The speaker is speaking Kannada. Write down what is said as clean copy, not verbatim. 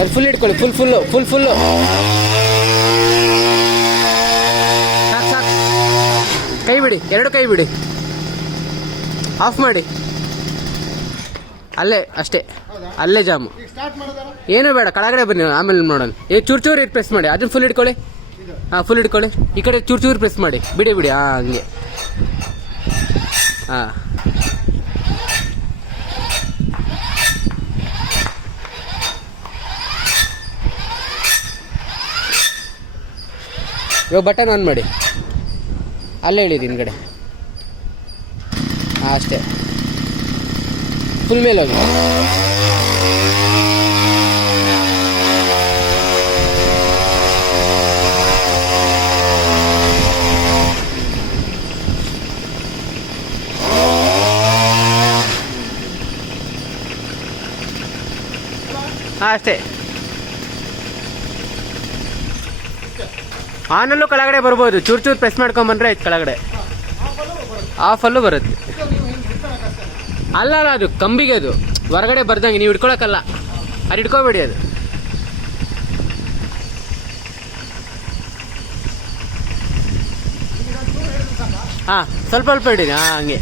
ಅದು ಫುಲ್ ಇಟ್ಕೊಳ್ಳಿ, ಫುಲ್ಲು. ಸಾಕು. ಕೈ ಬಿಡಿ, 2 ಕೈ ಬಿಡಿ, ಆಫ್ ಮಾಡಿ. ಅಲ್ಲೇ ಅಷ್ಟೇ, ಅಲ್ಲೇ ಜಾಮು. ಏನೂ ಬೇಡ, ಕೆಳಗಡೆ ಬನ್ನಿ, ಆಮೇಲೆ ನೋಡೋಣ. ಚೂರು ಪ್ರೆಸ್ ಮಾಡಿ, ಅದನ್ನ ಫುಲ್ ಇಟ್ಕೊಳ್ಳಿ. ಹಾಂ, ಫುಲ್ ಇಟ್ಕೊಳ್ಳಿ. ಈ ಕಡೆ ಚೂರು ಪ್ರೆಸ್ ಮಾಡಿ, ಬಿಡಿ. ಹಾಂ, ಹಂಗೆ. ಹಾಂ, ಇವಾಗ ಬಟನ್ ಆನ್ ಮಾಡಿ, ಅಲ್ಲೇ ಹೇಳಿದ್ದು ಹಿಂದ್ಗಡೆ. ಹಾಂ, ಅಷ್ಟೇ. ಫುಲ್ ಮೇಲೆ ಹೋಗಿ. ಹಾಂ, ಅಷ್ಟೇ. ಆನಲ್ಲೂ ಕೆಳಗಡೆ ಬರ್ಬೋದು, ಚೂರು ಪ್ರೆಸ್ ಮಾಡ್ಕೊಂಬಂದ್ರೆ ಆಯ್ತು. ಕೆಳಗಡೆ ಆಫಲ್ಲೂ ಬರುತ್ತೆ. ಅಲ್ಲ, ಅದು ಕಂಬಿಗೆ, ಅದು ಹೊರಗಡೆ ಬರ್ದಂಗೆ ನೀವು ಹಿಡ್ಕೊಳಕ್ಕಲ್ಲ, ಅದು ಹಿಡ್ಕೋಬೇಡಿ. ಅದು ಹಾಂ, ಸ್ವಲ್ಪ ಇಡೀನಿ. ಹಾಂ, ಹಂಗೆ.